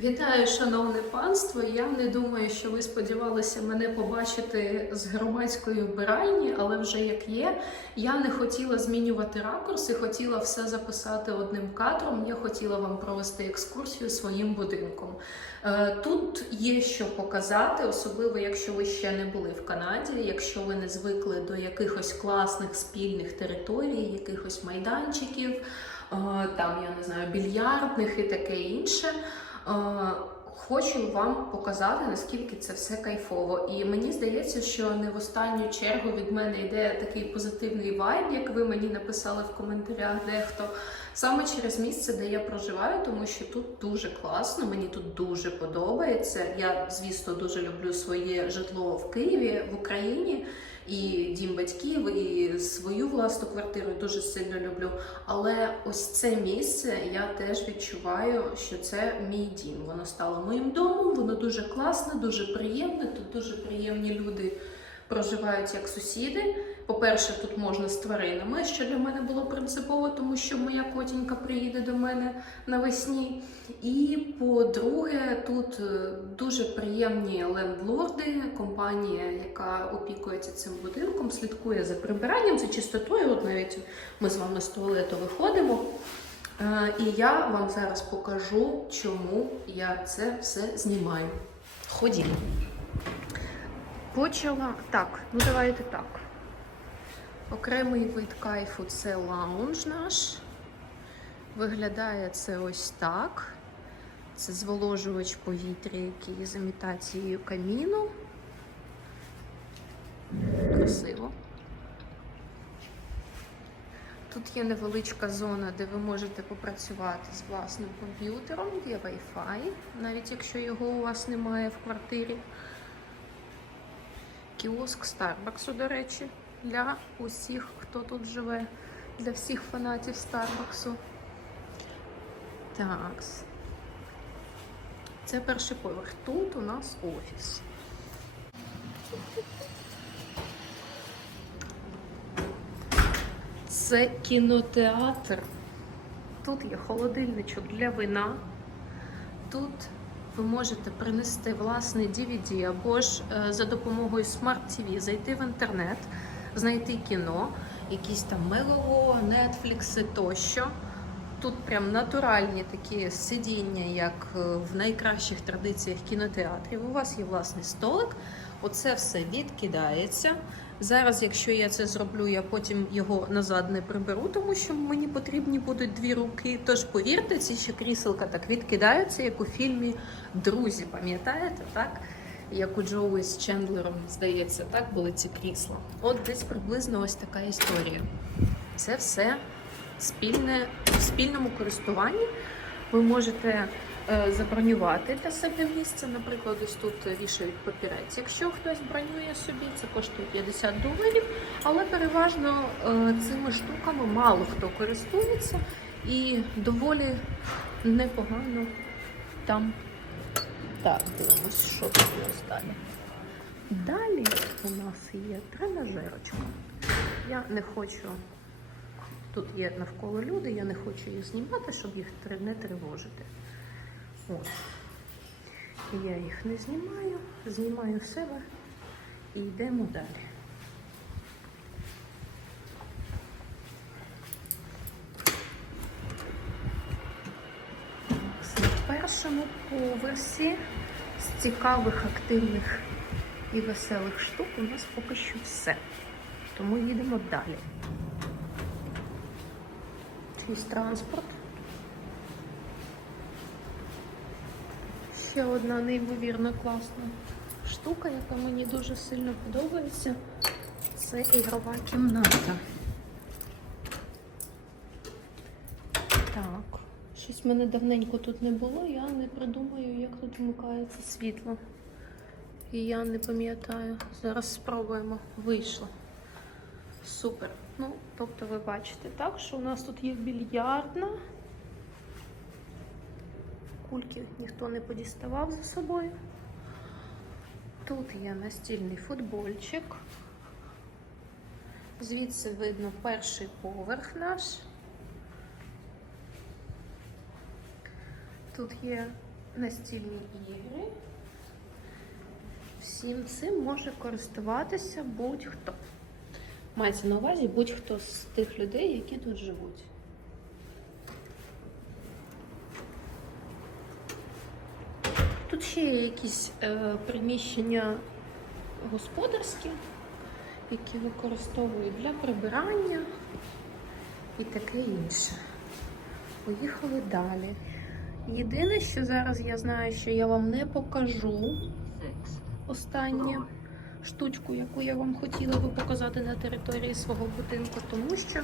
Вітаю, шановне панство. Я не думаю, що ви сподівалися мене побачити з громадської вбиральні, але вже як є. Я не хотіла змінювати ракурс і хотіла все записати одним кадром. Я хотіла вам провести екскурсію своїм будинком. Е, Тут є що показати, особливо якщо ви ще не були в Канаді, якщо ви не звикли до якихось класних спільних територій, якихось майданчиків, е, там я не знаю, більярдних і таке інше. Е, Хочу вам показати, наскільки це все кайфово. І мені здається, що не в останню чергу від мене йде такий позитивний вайб, як ви мені написали в коментарях дехто. Саме через місце, де я проживаю, тому що тут дуже класно, мені тут дуже подобається. Я, звісно, дуже люблю своє житло в Києві, в Україні, і дім батьків, і свою власну квартиру дуже сильно люблю. Але ось це місце я теж відчуваю, що це мій дім. Воно стало моїм домом, воно дуже класне, дуже приємне. Тут дуже приємні люди проживають як сусіди. По-перше, тут можна з тваринами, що для мене було принципово, тому що моя котінька приїде до мене навесні. І по-друге, тут е, дуже приємні лендлорди, компанія, яка опікується цим будинком, слідкує за прибиранням, за чистотою. От навіть ми з вами з туалету виходимо. Е, І я вам зараз покажу, чому я це все знімаю. Ходімо. Почала так, ну давайте так. Окремий вид кайфу це лаунж наш. Виглядає це ось так. Це зволожувач повітря, який з імітацією каміну. Красиво. Тут є невеличка зона, де ви можете попрацювати з власним комп'ютером, є Wi-Fi, навіть якщо його у вас немає в квартирі. Кіоск Старбаксу, до речі, для усіх, хто тут живе, для всіх фанатів Старбаксу. Так. Це перший поверх. Тут у нас офіс. Це кінотеатр. Тут є холодильничок для вина. Тут ви можете принести власне DVD або ж е, за допомогою Smart TV зайти в інтернет, знайти кіно, якісь там Мегаго, Netflix тощо. Тут прям натуральні такі сидіння, як е, в найкращих традиціях кінотеатрів. У вас є власний столик. Оце все відкидається. Зараз, якщо я це зроблю, я потім його назад не приберу, тому що мені потрібні будуть дві руки. Тож повірте, ці ще кріселка так відкидаються, як у фільмі Друзі, пам'ятаєте, так? Як у Джоуі з Чендлером, здається, так були ці крісла. От десь приблизно ось така історія. Це все спільне в спільному користуванні. Ви можете е, забронювати для себе місце. Наприклад, ось тут вішають папірець. Якщо хтось бронює собі, це коштує 50 доларів, але переважно е, цими штуками мало хто користується і доволі непогано там. Так, дивимось, що тут у нас далі. Далі у нас є тренажерочка. Я не хочу. Тут є навколо люди, я не хочу їх знімати, щоб їх не тривожити. От. Я їх не знімаю, знімаю себе і йдемо далі. На першому поверсі з цікавих, активних і веселих штук у нас поки що все. Тому їдемо далі. Якийсь транспорт. Ще одна неймовірно класна штука, яка мені дуже сильно подобається. Це ігрова кімната. Так, щось в мене давненько тут не було, я не придумаю, як тут вмикається світло. І я не пам'ятаю. Зараз спробуємо. Вийшло. Супер. Ну, тобто ви бачите, так, що у нас тут є більярдна. Кульки ніхто не подіставав за собою. Тут є настільний футбольчик. Звідси видно перший поверх наш. Тут є настільні ігри. Всім цим може користуватися будь-хто. Мається на увазі будь-хто з тих людей, які тут живуть. Тут ще є якісь е, приміщення господарські, які використовують для прибирання і таке інше. Поїхали далі. Єдине, що зараз я знаю, що я вам не покажу останню штучку, яку я вам хотіла би показати на території свого будинку, тому що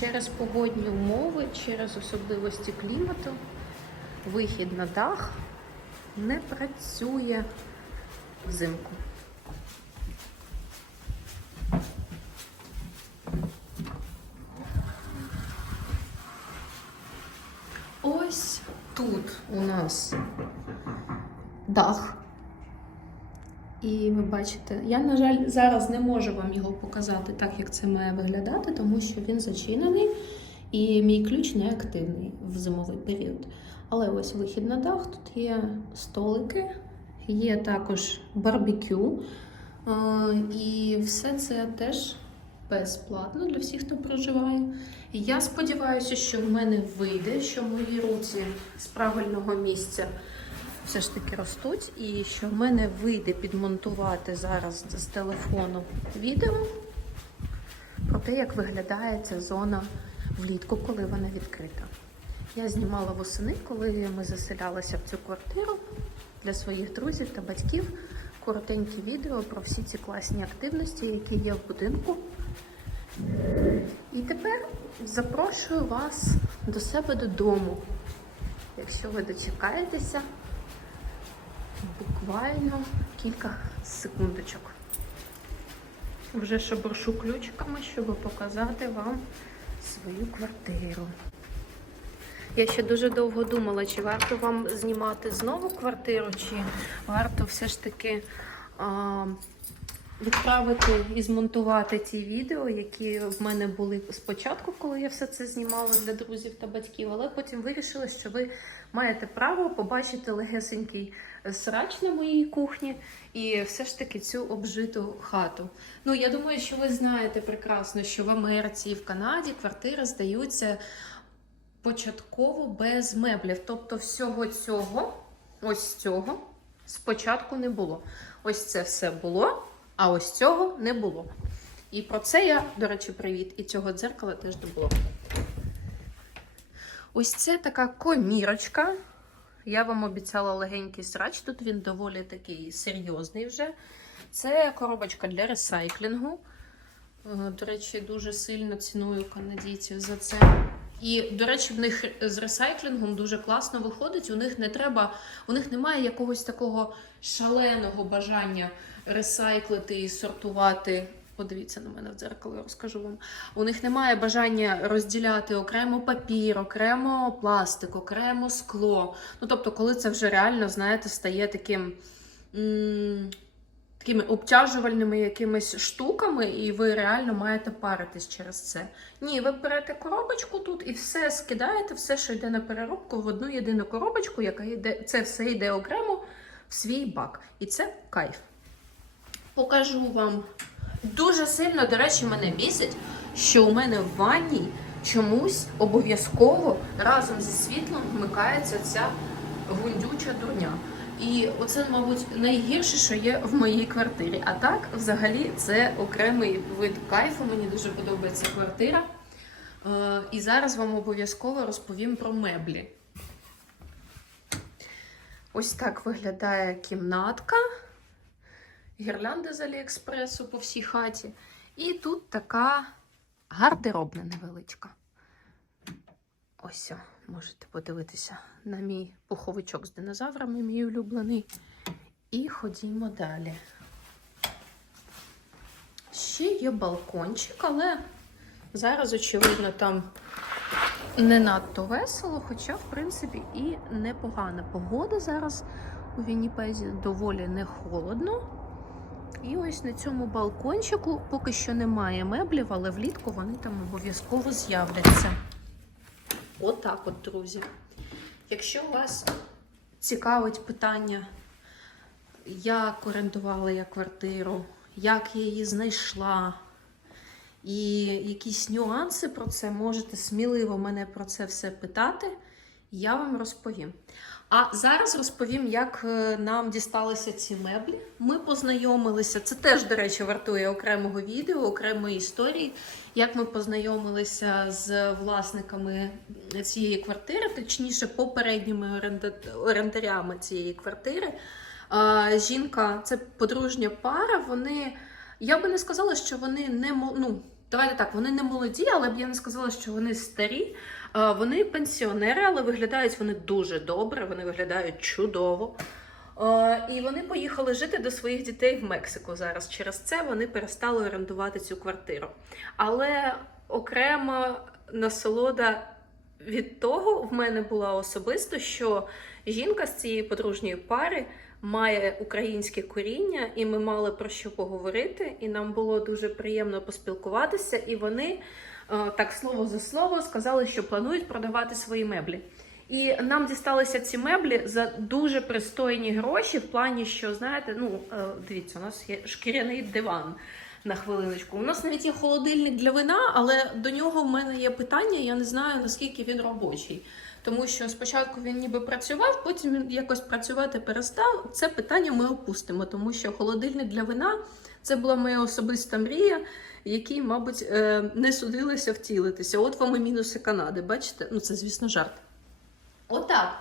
через погодні умови, через особливості клімату, вихід на дах не працює взимку. Ось тут у нас дах. І ви бачите, я, на жаль, зараз не можу вам його показати так, як це має виглядати, тому що він зачинений і мій ключ не активний в зимовий період. Але ось вихід на дах, тут є столики, є також барбекю. е, І все це теж безплатно для всіх, хто проживає. Я сподіваюся, що в мене вийде, що мої руці з правильного місця все ж таки ростуть, і що в мене вийде підмонтувати зараз з телефону відео про те, як виглядає ця зона влітку, коли вона відкрита. Я знімала восени, коли ми заселялися в цю квартиру для своїх друзів та батьків. Коротенькі відео про всі ці класні активності, які є в будинку. І тепер запрошую вас до себе додому. Якщо ви дочекаєтеся, буквально кілька секундочок. Вже шебуршу ключиками, щоб показати вам свою квартиру. Я ще дуже довго думала, чи варто вам знімати знову квартиру, чи варто все ж таки а, відправити і змонтувати ті відео, які в мене були спочатку, коли я все це знімала для друзів та батьків, але потім вирішила, що ви маєте право побачити легесенький срач на моїй кухні і все ж таки цю обжиту хату. Ну, я думаю, що ви знаєте прекрасно, що в Америці і в Канаді квартири здаються початково без меблів. Тобто всього цього, ось цього, спочатку не було. Ось це все було, а ось цього не було. І про це я, до речі, привіт. І цього дзеркала теж не було. Ось це така комірочка. Я вам обіцяла легенький срач. Тут він доволі такий серйозний вже. Це коробочка для ресайклінгу. Е, До речі, дуже сильно ціную канадійців за це. І, до речі, в них з ресайклінгом дуже класно виходить. У них не треба, у них немає якогось такого шаленого бажання ресайклити і сортувати. Подивіться на мене в дзеркало, я розкажу вам. У них немає бажання розділяти окремо папір, окремо пластик, окремо скло. Ну, тобто, коли це вже реально, знаєте, стає таким. Такими обтяжувальними якимись штуками, і ви реально маєте паритись через це. Ні, ви берете коробочку тут і все скидаєте, все, що йде на переробку, в одну єдину коробочку, яка йде, це все йде окремо в свій бак. І це кайф. Покажу вам. Дуже сильно, до речі, мене бісить, що у мене в ванній чомусь обов'язково разом зі світлом вмикається ця гундюча дурня. І оце, мабуть, найгірше, що є в моїй квартирі. А так, взагалі, це окремий вид кайфу. Мені дуже подобається квартира. Е, І зараз вам обов'язково розповім про меблі. Ось так виглядає кімнатка. Гірлянди з Аліекспресу по всій хаті. І тут така гардеробна невеличка. Ось, о, можете подивитися на мій пуховичок з динозаврами, мій улюблений. І ходімо далі. Ще є балкончик, але зараз, очевидно, там не надто весело, хоча, в принципі, і непогана погода зараз у Вінніпезі доволі не холодно. І ось на цьому балкончику поки що немає меблів, але влітку вони там обов'язково з'являться. Отак от, друзі. Якщо вас цікавить питання, як орендувала я квартиру, як я її знайшла, і якісь нюанси про це, можете сміливо мене про це все питати, я вам розповім. А зараз розповім, як е, нам дісталися ці меблі. Ми познайомилися. Це теж, до речі, вартує окремого відео, окремої історії. Як ми познайомилися з власниками цієї квартири, точніше, попередніми оренда- орендарями цієї квартири. Жінка, це подружня пара. Вони, я би не сказала, що вони не ну, давайте так, вони не молоді, але б я не сказала, що вони старі. Вони пенсіонери, але виглядають вони дуже добре, вони виглядають чудово. І вони поїхали жити до своїх дітей в Мексику зараз. Через це вони перестали орендувати цю квартиру. Але окрема насолода від того в мене була особисто, що жінка з цієї подружньої пари має українське коріння, і ми мали про що поговорити. І нам було дуже приємно поспілкуватися. І вони так слово за слово сказали, що планують продавати свої меблі. І нам дісталися ці меблі за дуже пристойні гроші, в плані, що знаєте, ну е, дивіться, у нас є шкіряний диван. На хвилиночку. У нас навіть є холодильник для вина, але до нього в мене є питання. Я не знаю наскільки він робочий. Тому що спочатку він ніби працював, потім він якось працювати перестав. Це питання ми опустимо, тому що холодильник для вина це була моя особиста мрія, якій, мабуть, е, не судилося втілитися. От вам і мінуси Канади. Бачите? Ну це, звісно, жарт. Отак.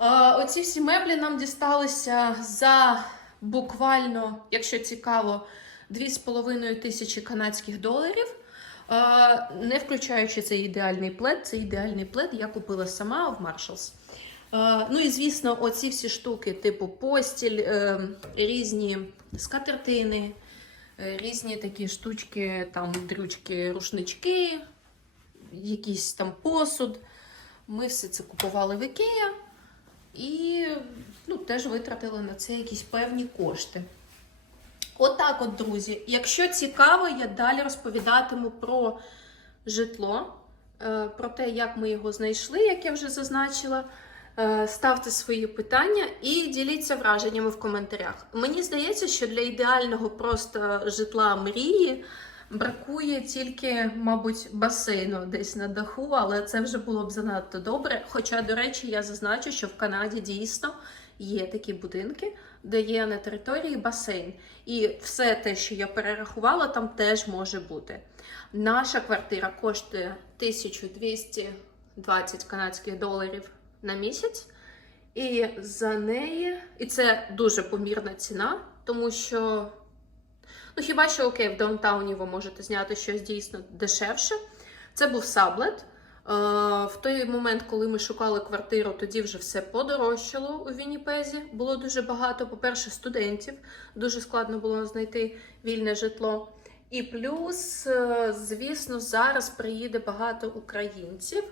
Е, Оці всі меблі нам дісталися за буквально, якщо цікаво, 2,5 тисячі канадських доларів. Е, Не включаючи цей ідеальний плед, це ідеальний плед я купила сама в Marshalls. Ну і звісно, оці всі штуки, типу постіль, різні скатертини, різні такі штучки, там дрючки, рушнички, якийсь там посуд. Ми все це купували в Ікея і ну, теж витратили на це якісь певні кошти. Отак, от, друзі. Якщо цікаво, я далі розповідатиму про житло, е, про те, як ми його знайшли, як я вже зазначила. Е, Ставте свої питання і діліться враженнями в коментарях. Мені здається, що для ідеального просто житла мрії бракує тільки, мабуть, басейну десь на даху, але це вже було б занадто добре. Хоча, до речі, я зазначу, що в Канаді дійсно є такі будинки, де є на території басейн. І все те, що я перерахувала, там теж може бути. Наша квартира коштує 1220 канадських доларів на місяць. І за неї, і це дуже помірна ціна, тому що, ну хіба що окей, в даунтауні ви можете зняти щось дійсно дешевше. Це був саблет. Е, В той момент, коли ми шукали квартиру, тоді вже все подорожчало у Вінніпезі. Було дуже багато, по-перше, студентів. Дуже складно було знайти вільне житло. І плюс, е, звісно, зараз приїде багато українців.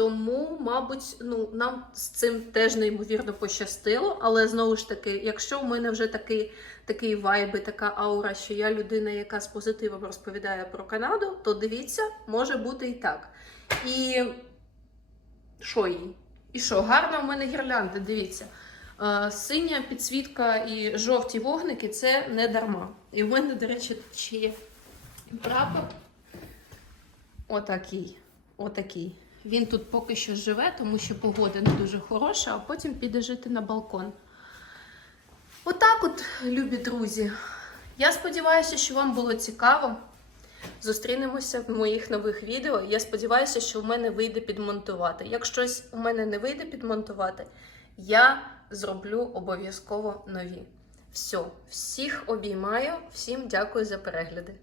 Тому, мабуть, ну нам з цим теж неймовірно пощастило. Але знову ж таки, якщо в мене вже такий, такий вайб, і така аура, що я людина, яка з позитивом розповідає про Канаду, то дивіться, може бути і так. І що їй? І що? Гарна в мене гірлянда, дивіться. Е, Синя підсвітка і жовті вогники це не дарма. І в мене, до речі, тут ще є прапор. Отакий. Отакий. Він тут поки що живе, тому що погода не дуже хороша, а потім піде жити на балкон. Отак от, любі друзі. Я сподіваюся, що вам було цікаво. Зустрінемося в моїх нових відео. Я сподіваюся, що в мене вийде підмонтувати. Як щось у мене не вийде підмонтувати, я зроблю обов'язково нові. Все, всіх обіймаю, всім дякую за перегляди.